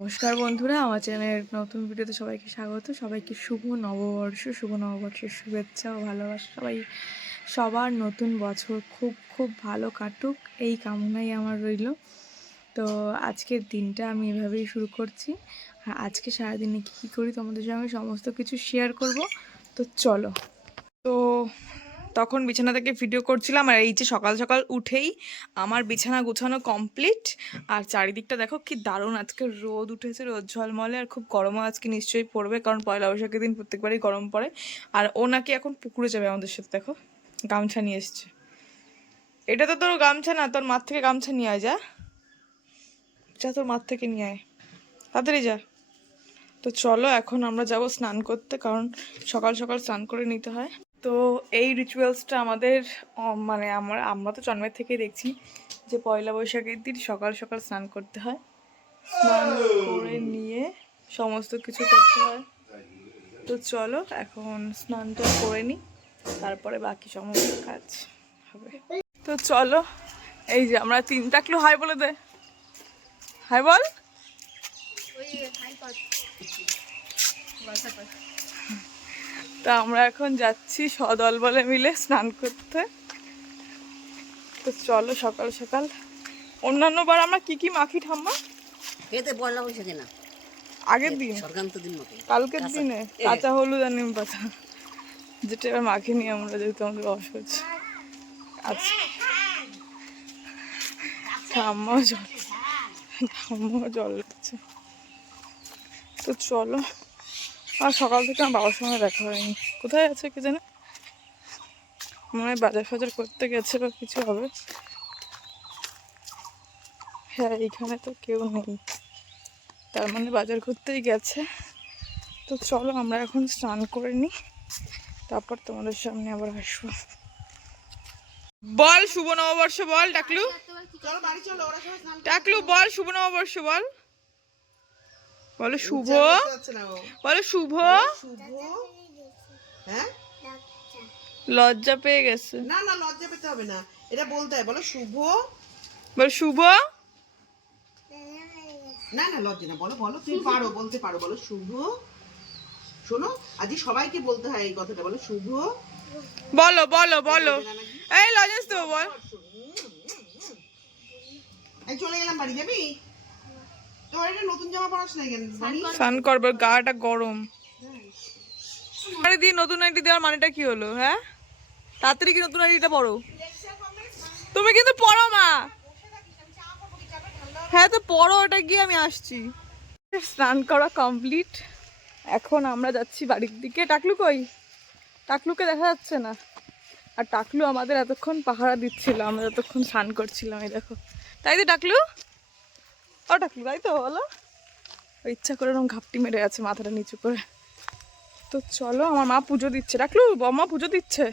নমস্কার বন্ধুরা, আমার চ্যানেলের নতুন ভিডিওতে সবাইকে স্বাগত। সবাইকে শুভ নববর্ষের শুভেচ্ছা ও ভালোবাসা। সবার নতুন বছর খুব খুব ভালো কাটুক, এই কামনাই আমার রইল। তো আজকের দিনটা আমি এভাবেই শুরু করছি। আর আজকে সারাদিনে কী করি তোমাদের সঙ্গে সমস্ত কিছু শেয়ার করব। তো চলো। তো তখন বিছানা থেকে ভিডিও করছিলাম, আর এই যে সকাল সকাল উঠেই আমার বিছানা গুছানো কমপ্লিট। আর চারিদিকটা দেখো কি দারুণ, আজকে রোদ উঠেছে, রোদ ঝলমলে। আর খুব গরমও আজকে নিশ্চয়ই পড়বে, কারণ পয়লা বৈশাখের দিন প্রত্যেকবারই গরম পড়ে। আর ও নাকি এখন পুকুরে যাবে আমাদের সাথে, দেখো গামছা নিয়ে এসছে। এটা তো তোর গামছা না, তোর মাঠ থেকে গামছা নিয়ে আয়, যা যা, তোর মাঠ থেকে নিয়ে আয়, তাড়াতাড়ি যা। তো চলো এখন আমরা যাব স্নান করতে, কারণ সকাল সকাল স্নান করে নিতে হয়। তো এই রিচুয়ালসটা আমাদের মানে আমরা তো জন্মের থেকেই দেখছি যে পয়লা বৈশাখের দিন সকাল সকাল স্নান করতে হয়। স্নান করে নিয়ে সমস্ত কিছু করতে হয়। তো চলো এখন স্নানটা করে নিই, তারপরে বাকি সমস্ত কাজ হবে। তো চলো, এই যে আমরা টাকলু হাই বলে দে, হাই বল। তো আমরা এখন যাচ্ছি সদল বলে মিলে স্নান করতে। তো চলো সকাল সকাল। অন্যান্য বার আমরা কি কি মাখি ঠাম্মা? পয়লা বৈশাখে না, আগের দিন, কালকের দিনে কাঁচা হলুদ আর নিম পাতা, যেটা এবার মাখিনি আমরা, যেহেতু আমাদের বয়স হচ্ছে। আচ্ছা, ঠাম্মাও জল লাগছে। তো চলো। আর সকাল থেকে আমার বাবার সঙ্গে দেখা হয়নি, কোথায় আছে কে জানে, মনে হয় বাজার ফাজার করতে গেছে বা কিছু হবে। হ্যাঁ, এইখানে তো কেউ নেই, তার মানে বাজার করতেই গেছে। তো চলো আমরা এখন স্নান করে নিই, তারপর তোমাদের সামনে আবার আসবো। বল শুভ নববর্ষ বল টাকলু, টাকলু বল শুভ নববর্ষ বল, বলো শুভ, বলো শুভ। হ্যাঁ, লজ্জা পেয়ে গেছে। না না, লজ্জা পেতে হবে না, এটা বলতে হয়। বলো শুভ, বল শুভ। না না লজ্জা না, বলো বলো, তুমি পারো, বলতে পারো। বলো শুভ। শোনো, আজকে সবাইকে বলতে হয় এই কথাটা। বলো শুভ। বলো বলো বলো, এই লজেন্স দেবো বল। এই চলে গেলাম, বাড়ি যাবি? তোমার এটা নতুন জামা পরাস না কেন? স্নান করবার, গাটা গরম। দিয়ে নতুন আইডি দেওয়ার মানেটা কি হলো? হ্যাঁ, তাড়াতাড়ি কি নতুন আইডিটা পড়ো। তুমি কিন্তু পড়ো মা। হ্যাঁ তো পড়ো, ওটা গিয়ে আমি আসছি। স্নান করা কমপ্লিট, এখন আমরা যাচ্ছি বাড়ির দিকে। টাকলু কই? টাকলুকে দেখা যাচ্ছে না। আর টাকলু আমাদের এতক্ষণ পাহারা দিচ্ছিল, আমরা যতক্ষণ স্নান করছিলাম। এই দেখো, তাই তো টাকলু? ও টাকলু, তাই তো বলো? ও ইচ্ছা করে এরকম ঘাপটি মেরে আছে মাথাটা নিচু করে। তো চলো, আমার মা পুজো দিচ্ছে। টাকলু, বম্মা পুজো দিচ্ছে।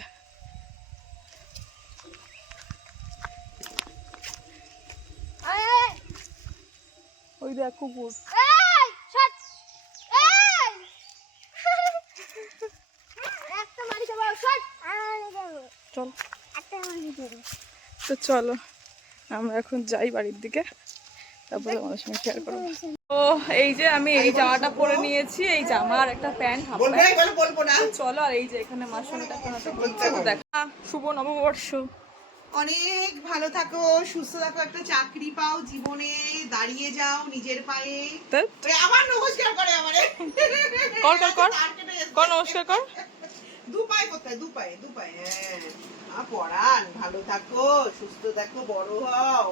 ওই দেখ কুকুর। চলো, তো চলো আমরা এখন যাই বাড়ির দিকে, তারপরে আমাদের সঙ্গে শেয়ার করবো। তো এই যে আমি এই জামাটা পরে নিয়েছি, এই জামা আর একটা প্যান্ট। চলো, আর এই যে এখানে মার সঙ্গে দেখা। শুভ নববর্ষ। অনেক ভালো থাকো, সুস্থ থাকো, একটা চাকরি পাও, জীবনে দাঁড়িয়ে যাও নিজের পায়ে। আবার নমস্কার করে, আমারে কর কর কর কর, নমস্কার কর। দু পায়ে কোথায়? দু পায়ে, দু পায়ে। হ্যাঁ, পড়ান, ভালো থাকো, সুস্থ থাকো, বড় হও।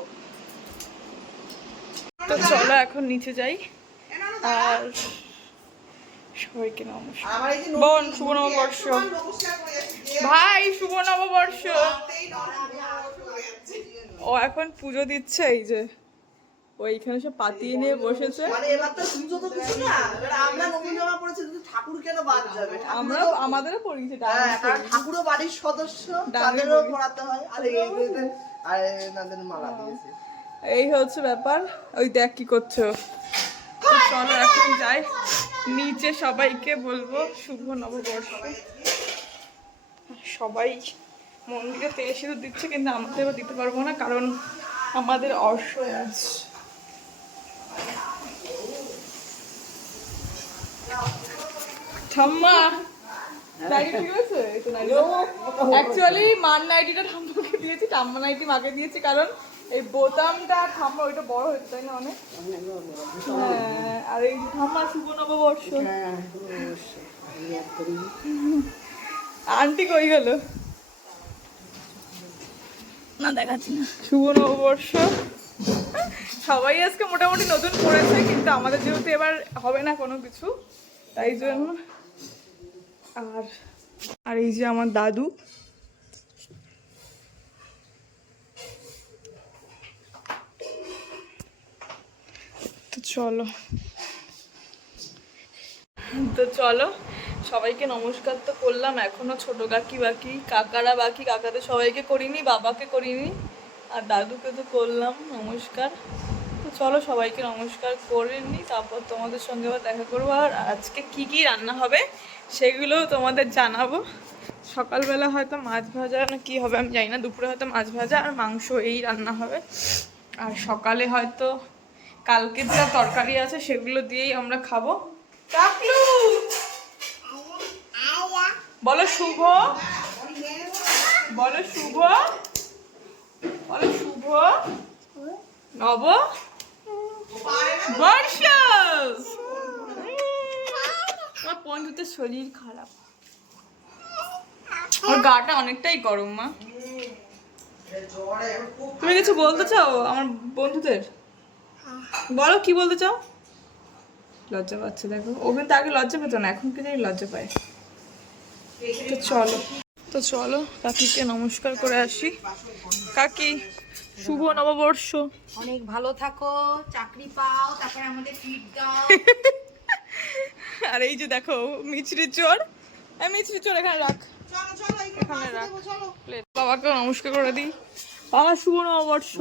তো চলো এখন নিচে যাই। আর সবাইকে নমস্কার। বোন শুভ নববর্ষ, ভাই শুভ নববর্ষ। ও এখন পুজো দিচ্ছে, এই যে ওইখানে সব পাতিয়ে নিয়ে বসেছে। আমরা আমাদেরও পড়িয়েছে, ঠাকুরও বাড়ির সদস্য, তাদেরও পড়াতে হয়। এই হচ্ছে ব্যাপার। ওই দেখ কি করছো। চলো এখন যাই নিচে, সবাইকে বলবো শুভ নববর্ষ। সবাই মন্দিরে তেল সিঁদুর দিচ্ছে, কিন্তু আমাদের এবার দিতে পারবো না কারণ আমাদের অসহায় আছে। ঠাম্মা নাইটি ঠিক আছে? অ্যাকচুয়ালি মার নাইটিটা ঠাম্মাকে দিয়েছি, ঠাম্মা নাইটি মাকে দিয়েছি কারণ এই বোতামটা ঠাম্মা ওইটা বড় হয়েছে তাই না অনেক। হ্যাঁ, আর এই ঠাম্মা শুভ নববর্ষ। আন্টি কই গেল না, দেখাচ্ছি না। শুভ নববর্ষ। সবাই আজকে মোটামুটি নতুন পড়েছে, কিন্তু আমাদের যেহেতু এবার হবে না কোনো কিছু, তাই জন্য। আর আর এই যে আমার দাদু, তো চলো সবাইকে নমস্কার তো করলাম, এখনো ছোট কাকি বাকি, কাকারা বাকি, কাকাদের সবাইকে করিনি, বাবাকে করিনি, আর দাদুকে তো করলাম নমস্কার। তো চলো সবাইকে নমস্কার করে নি, তারপর তোমাদের সঙ্গে আবার দেখা করবো। আর আজকে কি কি রান্না হবে সেগুলো তোমাদের জানাবো। সকালবেলা হয়তো মাছ ভাজা না কি হবে আমি জানি না, দুপুরে হয়তো মাছ ভাজা আর মাংস এই রান্না হবে। আর সকালে হয়তো কালকের যা তরকারি আছে সেগুলো দিয়েই আমরা খাবো। টাকলু বলো শুভ, বলো শুভ, বলো শুভ নব বর্ষ। আমার বন্ধুদের শরীর খারাপ, ওর গাটা অনেকটাই গরম। মা তুমি কিছু বলতে চাও আমার বন্ধুদের? বলো কি বলতে চাও। লজ্জা পাচ্ছে, দেখো ও কিন্তু আগে লজ্জা পেত না, এখন কি জানি লজ্জা পায়। তো চলো কাকিকে নমস্কার করে আসি। কাকি শুভ নববর্ষ, অনেক ভালো থাকো, চাকরি পাও, তারপরে আমাদের ট্রিট দাও। আর এই যে দেখো মিছরি চোর, মিছরি চোর এখানে রাখ, চলো চলো এখানে রাখ চলো। প্লেট। বাবাকে নমস্কার করে দিই। বাবা শুভ নববর্ষ।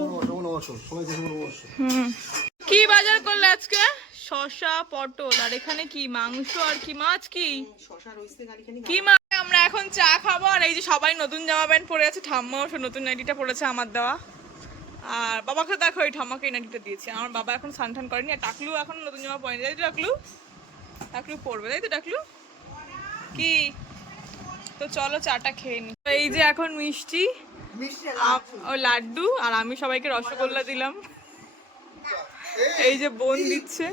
কি বাজার করলে আজকে? শসা, পটল, আর এখানে কি মাংস আর কি মাছ, কি শশা রইছে গাড়িখানি কি মাছ। আমরা এখন চা খাবো। আর এই যে সবাই নতুন জামা প্যান্ট পরে আছে, ঠাম্মাও নতুন নাইটিটা পরেছে আমার দেওয়া। আর বাবাকে দেখো এই ঠাম্মাকে এই নাইটিটা দিয়েছি। আমার বাবা এখন স্নান করেনি, আর টাকলু এখন নতুন জামা পরেনি, তাই তো টাকলু? টাকলু পরবে তাই তো টাকলু? কি তো চলো চাটা খেয়ে নি। এই যে এখন মিষ্টি, ও লাড্ডু, আর আমি সবাইকে রসগোল্লা দিলাম। এই যে বোন দিচ্ছে।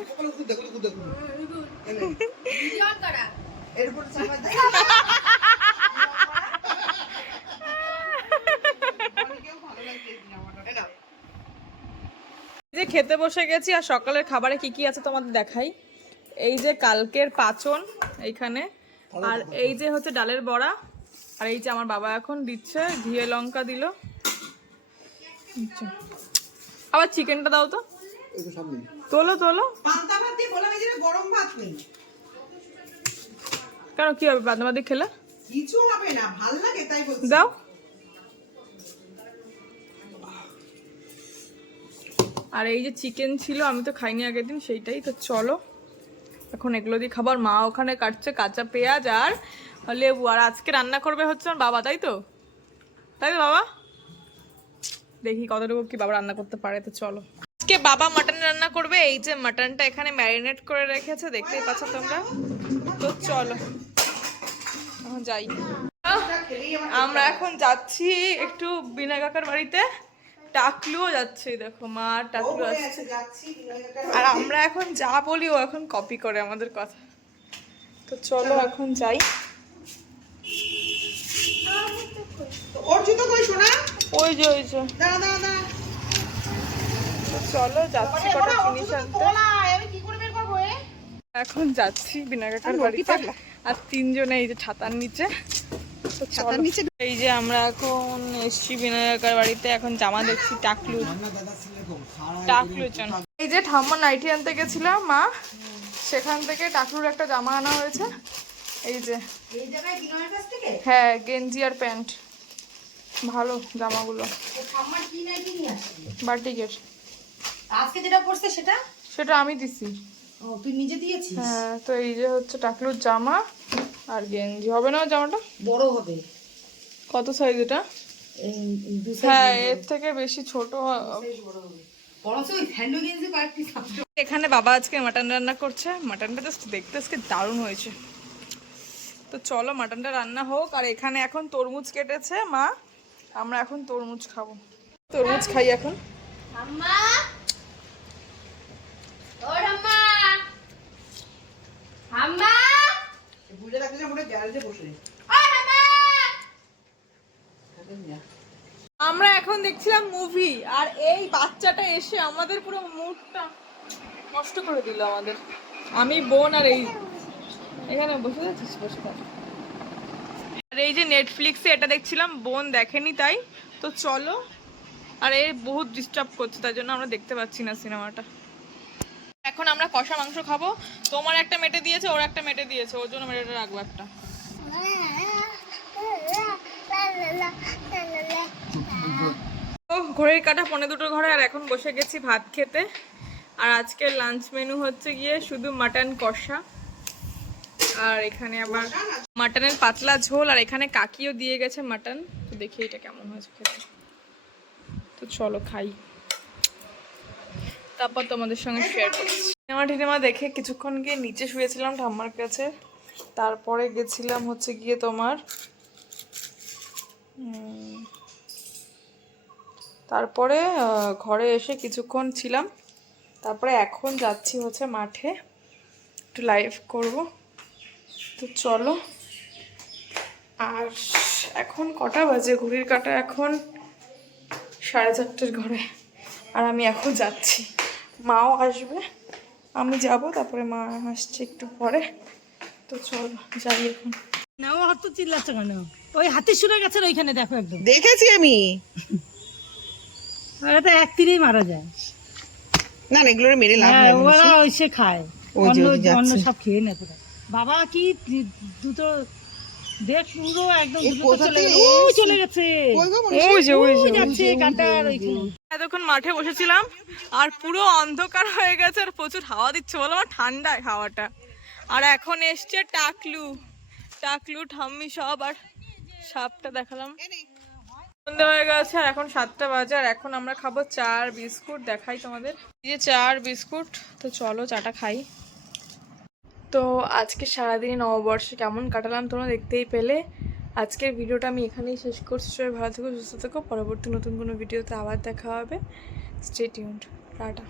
যে খেতে বসে গেছি, আর সকালের খাবারে কি কি আছে তোমাদের দেখাই। এই যে কালকের পাচন এইখানে, আর এই যে হচ্ছে ডালের বড়া, আর এই যে আমার বাবা এখন দিচ্ছে ঘিয়ে লঙ্কা দিল। আবার চিকেনটা দাও তো, তোলো তোলো। পান্তা ভাত দিয়ে বললাম এই যে গরম ভাত নেই। কেন কি হবে পান্তা ভাত দিয়ে খেলে? কিছু হবে না, ভাল লাগে তাই বলছি। দাও। আর এই যে চিকেন ছিল, আমি তো খাইনি আগের দিন, সেইটাই। তো চলো এখন এগুলো দিয়ে খাবার। মা ওখানে কাটছে কাঁচা পেঁয়াজ আর লেবু, আর আজকে রান্না করবে হচ্ছে আমার বাবা, তাই তো? তাই তো বাবা? দেখি কতটুকু কি বাবা রান্না করতে পারে। তো চলো আজকে বাবা মাটন রান্না করবে। এই যে মাটনটা এখানে ম্যারিনেট করে রেখেছে, দেখতেই পাচ্ছ তোমরা। তো চলো এখন যাই। আমরা এখন যাচ্ছি একটু বিনা কাকার বাড়িতে, টাকলুও যাচ্ছে, দেখো মা টাকলু আসছে। আর আমরা এখন যা বলি ও এখন কপি করে আমাদের কথা। তো চলো এখন যাই। ওর জুতো কই সোনা? ওই যে দাঁড়া দাঁড়া দাঁড়া। তো চলো যাচ্ছি কটা জিনিস আনতে। আমি কি করে বের করবো এ? এখন যাচ্ছি বিনা কাকার বাড়িতে, আর তিনজনে এই যে ছাতার নিচে। তো ছাতার নিচে এই যে আমরা এখন এসছি বিনা কাকার বাড়িতে। এখন জামা দেখছি টাকলু জন্য। এই যে ঠাম্মা নাইটি আনতে গেছিলাম মা, সেখান থেকে টাকলুর একটা জামা আনা হয়েছে। এই যে এই জায়গায় কিনোর কাছ থেকে? হ্যাঁ, গেঞ্জি আর প্যান্ট, ভালো জামাগুলো। আমার কি নাইটি নিয়ে আসছি? বাটিকের। আজকে যেটা পড়ছে সেটা? সেটা আমি দিছি। ও তুই নিজে দিয়েছিস? হ্যাঁ। তো এই যে হচ্ছে টাকলুর জামা আর গেঞ্জি। হবে না জামাটা? বড় হবে। কত সাইজ এটা? হ্যাঁ এর থেকে বেশি ছোট বরঞ্চ ওই স্যান্ডো গেঞ্জি কয়েকটি সামনে। এখানে বাবা আজকে মাটন রান্না করছে, মাটনটা জাস্ট দেখতে আজকে দারুণ হয়েছে। তো চলো মাটনটা রান্না হোক। আর এখানে এখন তরমুজ কেটেছে মা, আমরা এখন তরমুজ খাবো, তরমুজ খাই এখন। আম্মা ও আম্মা আম্মা বুঝে রাখতে যে মোটে গ্যারেজে বসে ও আম্মা আমরা এখন দেখছিলাম মুভি, আর এই বাচ্চাটা এসে আমাদের পুরো মুডটা নষ্ট করে দিল আমাদের। আমি বোন আর এই এখানে বসে যাচ্ছিস, বসে থাক। আর এই যে নেটফ্লিক্সে এটা দেখছিলাম, বোন দেখেনি তাই, তো চলো। আর এই বহুত ডিস্টার্ব করছে, তাই জন্য আমরা দেখতে পাচ্ছি না সিনেমাটা। এখন আমরা কষা মাংস খাবো। তোমার একটা মেটে দিয়েছে, ওর একটা মেটে দিয়েছে, ওর জন্য মেটেটা রাখবো একটা। ও ঘড়ির কাঁটা 1:45 ঘরে, আর এখন বসে গেছি ভাত খেতে। আর আজকের লাঞ্চ মেনু হচ্ছে গিয়ে শুধু মাটন কষা, আর এখানে আবার মাটনের পাতলা ঝোল, আর এখানে কাকিও দিয়ে গেছে মাটন। তো দেখি এটা কেমন হয়েছে খেতে। তো চলো খাই, তারপর তোমাদের সঙ্গে শেয়ার করছি। সিনেমা টিনেমা দেখে কিছুক্ষণ গিয়ে নিচে শুয়েছিলাম ঠাম্মার কাছে, তারপরে গেছিলাম হচ্ছে গিয়ে তোমার তারপরে ঘরে এসে কিছুক্ষণ ছিলাম, তারপরে এখন যাচ্ছি হচ্ছে মাঠে, একটু লাইভ করব। তো চলো। আর এখন কটা বাজে ঘড়ির কাঁটা, এখন 4:30 ঘরে, আর আমি এখন যাচ্ছি। মাও আসবে, আমি যাব, তারপরে মা আসছে একটু পরে। তো চলো যাই এখন। না ও হয়তো চিল্লাচ্ছে কেন? ওই হাতি শুনে গেছে ওইখানে, দেখো একদম। দেখেছি আমি। ওরা তো এক তীরেই মারা যায়। না না এগুলো মেরে লাভ হ্যাঁ নেই। ওরা ওই সে খায়, ওই যে অন্য ওই যে অন্য যাচ্ছে। সব খেয়ে নেয় পুরো। বাবা কি দুটো দেখ পুরো একদম এই দ্রুত কোথা চলে থেকে গেল। ওই চলে গেছে, ওই গো মনে ওই যে ওই যে যাচ্ছে কাটার ওইখানে। এতক্ষণ মাঠে বসেছিলাম, আর পুরো অন্ধকার হয়ে গেছে, আর প্রচুর হাওয়া দিচ্ছে, বলো আমার ঠান্ডায় হাওয়াটা। আর এখন এসছে টাকলু, টাকলু ঠাম্মি সব, আর সাপটা দেখালাম। সন্ধ্যা হয়ে গেছে, আর এখন 7টা বাজে, আর এখন আমরা খাবো চা আর বিস্কুট। দেখাই তোমাদের, এই যে চা আর বিস্কুট। তো চলো চাটা খাই। তো আজকে সারাদিন নববর্ষে কেমন কাটালাম তোমরা দেখতেই পেলে। আজকের ভিডিওটা আমি এখানেই শেষ করছি। সবাই ভালো থেকো, সুস্থ থেকো। পরবর্তী নতুন কোনো ভিডিওতে আবার দেখা হবে। Stay tuned. টাটা।